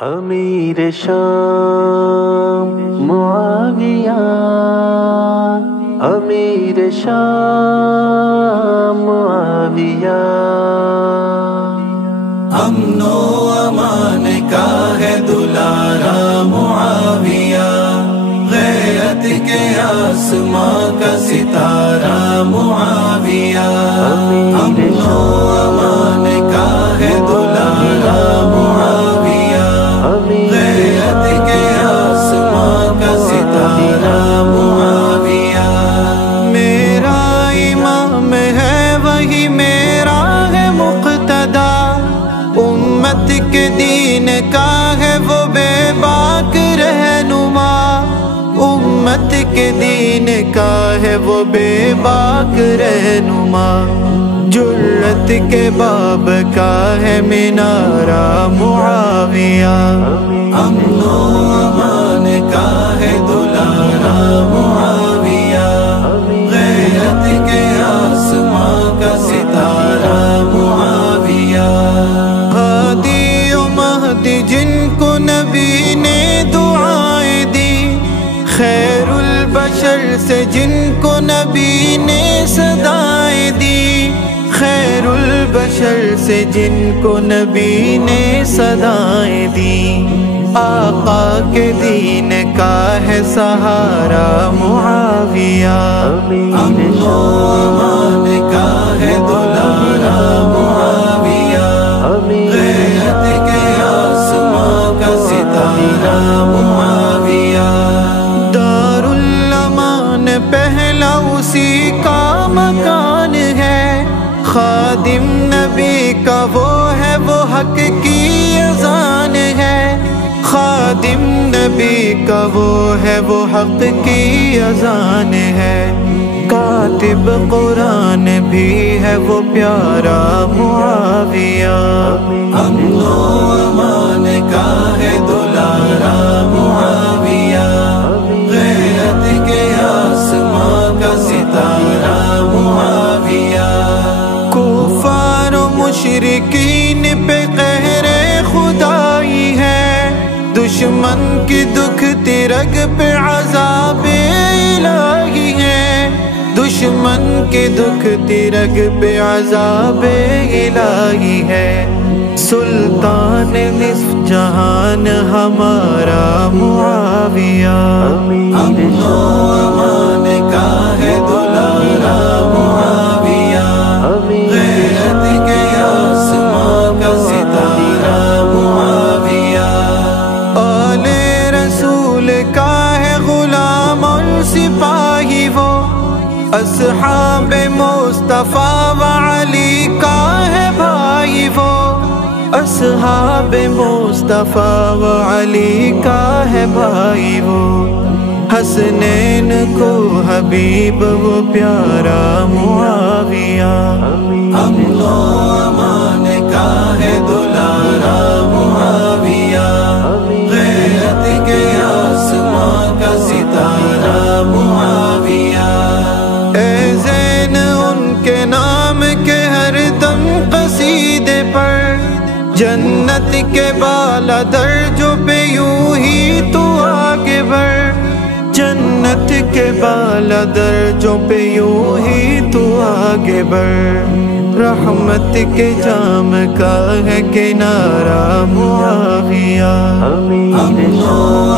امیر شام معاویہ، امیر شام معاویہ، امن و امان کا ہے دلارا معاویہ، غیرت کے آسماں کا ستارہ معاویہ، امن و امان کا ہے دلارا معاویہ، غیرت کے آسماں کا ستارہ معاویہ، میرا امام ہے وہی میرا ہے مقتدا، امت کے دین کا ہے وہ بے باک رہنما، امت کے دین کا ہے وہ بے باک رہنما، جرت کے باب کا ہے مینارہ معاویہ، امن و امان کا ہے دلارا معاویہ، غیرت کے آسماں کا ستارہ معاویہ، ہادی و مہدی جن کو نبی نے دعائیں دی، خیر البشر سے جن کو نبی نے صدائیں دی، خیر البشر سے جن کو نبی نے صدائیں دی، آقا کے دین کا ہے سہارا معاویہ، امن و امان کا ہے دلارا معاویہ، غیرت کے آسماں کا ستارہ معاویہ، دارالامان پہلا اسی کا مکان ہے، خادم نبی کا وہ ہے وہ حق کی اذان ہے، خادم نبی کا وہ ہے وہ حق کی اذان ہے، کاتب قرآن بھی ہے وہ پیارا معاویہ، امن و امان کا ہے دلارا معاویہ، غیرت کے آسماں کا ستارہ معاویہ، کفار و مشرکین پہ قہر خدائی ہے، دشمن کی دکھتی رگ پہ عذاب الہی ہے، دشمن کی دکھتی رگ پہ عذاب الہی ہے، سلطان نصف جہان ہمارا معاویہ، امن و امان کا ہے دلارا معاویہ، غیرت کے آسماں کا ستارہ معاویہ، آل رسول کا ہے غلام اور سپاہی وہ، اصحاب مصطفیٰ و علی کا ہے بھائی وہ، اصحاب مصطفیٰ و علی کا ہے بھائی وہ، حسنین کو حبیب وہ پیارا معاویہ، امن و امان کا ہے دلارا معاویہ، غیرت کے آسماں کا ستارہ معاویہ، اے زین ان کے نام کے ہر دم قصیدے پر، جنت کے بالا درجوں پہ یوں ہی تو آگے بڑھ، جنت کے بالا درجوں پہ یوں ہی تو آگے بڑھ، رحمت کے جام کا ہے کنارہ معاویہ، امن و